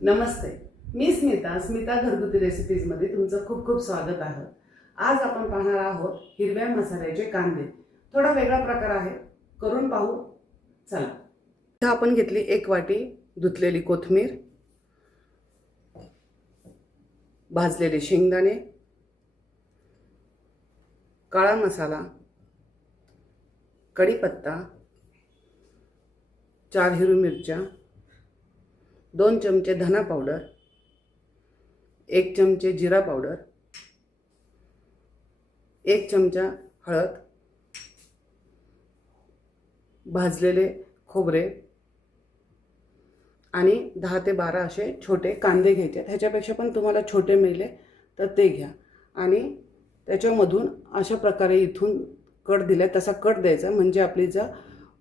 नमस्ते, मी स्मिता घरगुती रेसिपीजमध्ये तुमचं खूप खूप स्वागत आहे। आज आपण पाहणार आहोत हिरव्या मसाल्याचे कांदे। थोडा वेगळा प्रकार आहे, करून पाहू चला। इथे आपण घेतली 1 वाटी धुतलेली कोथिंबीर, भाजलेले शेंगदाणे, काळा मसाला, कढीपत्ता, 4 हिरवी मिरच्या, 2 चमचे धना पावडर, 1 चमचे जिरा पावडर, 1 चमचा हळद, भाजलेले खोबरे आणि 10 ते 12 असे छोटे कांदे घ्यायचे। ह्याच्यापेक्षा पण तुम्हाला छोटे मिळले तर ते घ्या आणि त्याच्यामधून अशा प्रकारे इथून कट दिलाय तसा कट द्यायचा, म्हणजे आपली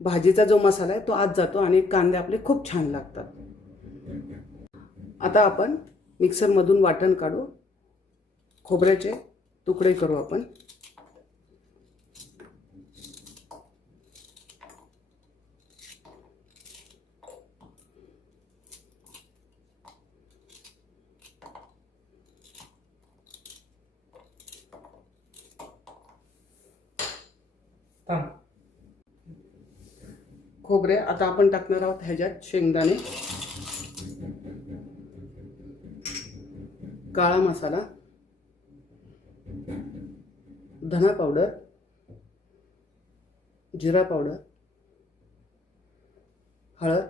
भाजीचा जो मसाला आहे तो आत जातो आणि कांदे आपले खूप छान लागतात। आता आपण मिक्सर मधून वाटण काढू, खोबऱ्याचे तुकडे करू आपण। खोबरे आता आपण टाकणार आहोत ह्याच्यात शेंगदाणे, काळा मसाला, धना पावडर, जिरा पावडर, हळद,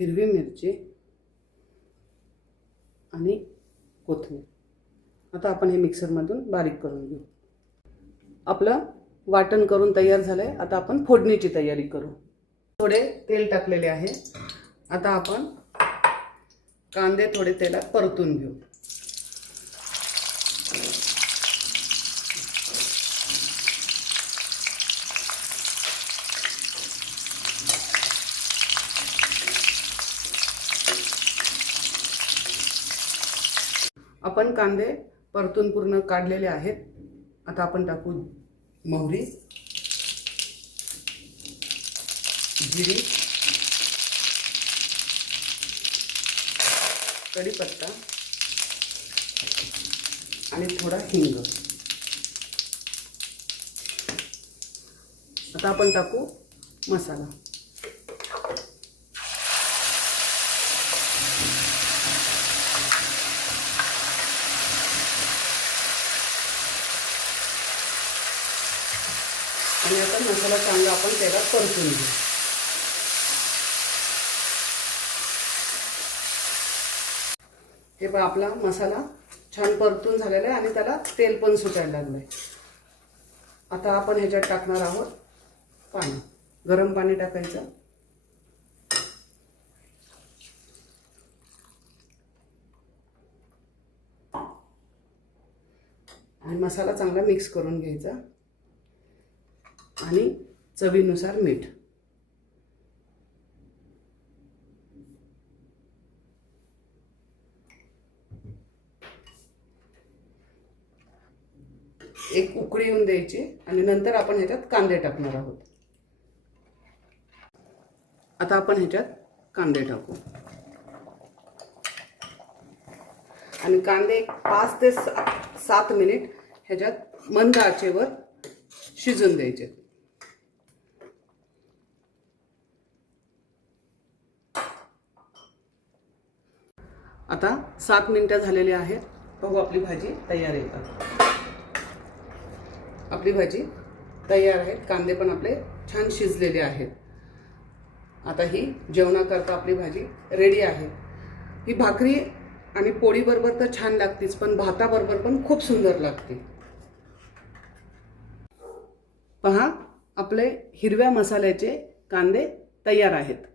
हिरवी मिरची आणि कोथिंबीर। आता आपण हे मिक्सर मधून बारीक करून घेऊ। आपलं वाटण करून तयार झालंय। आता आपण फोडणीची तयारी करू। थोडे तेल टाकलेले आहे। आता आपण कांदे थोडे तेलात परतून घेऊ। आपण कांदे परतून पूर्ण काढलेले आहेत। आता आपण टाकू मोहरी, जिरी, कढीपत्ता आणि थोडा हिंग। आता आपण टाकू मसाला। आणि आता मसाला चांगला आपण त्याला परतून घेऊ। हे पहा, आपला मसाला छान परतून झालेला आहे आणि त्याला तेल पण सुटायला लागलंय। आता आपण ह्याच्यात टाकणार आहोत पाणी, गरम पाणी टाकायचं आणि मसाला चांगला मिक्स करून घ्यायचा आणि चवीनुसार मीठ। एक उकळी येऊन द्यायची आणि नंतर आपण ह्याच्यात कांदे टाकणार आहोत। आता आपण ह्याच्यात कांदे टाकू आणि कांदे 5 ते 7 मिनिट ह्याच्यात मंद आचेवर शिजून द्यायचे। आता 7 मिनिटं झालेली आहेत। बघू, आपली भाजी तयार आहे का। आपली भाजी तयार आहे, कांदे पण आपले छान शिजलेले आहेत। आता ही जेवणाकरता आपली भाजी रेडी आहे। ही भाकरी आणि पोळी बरोबर तर छान लागतेच, पण भाताबरोबर पण खूप सुंदर लागते। पहा, आपले हिरव्या मसाल्याचे कांदे तयार आहेत।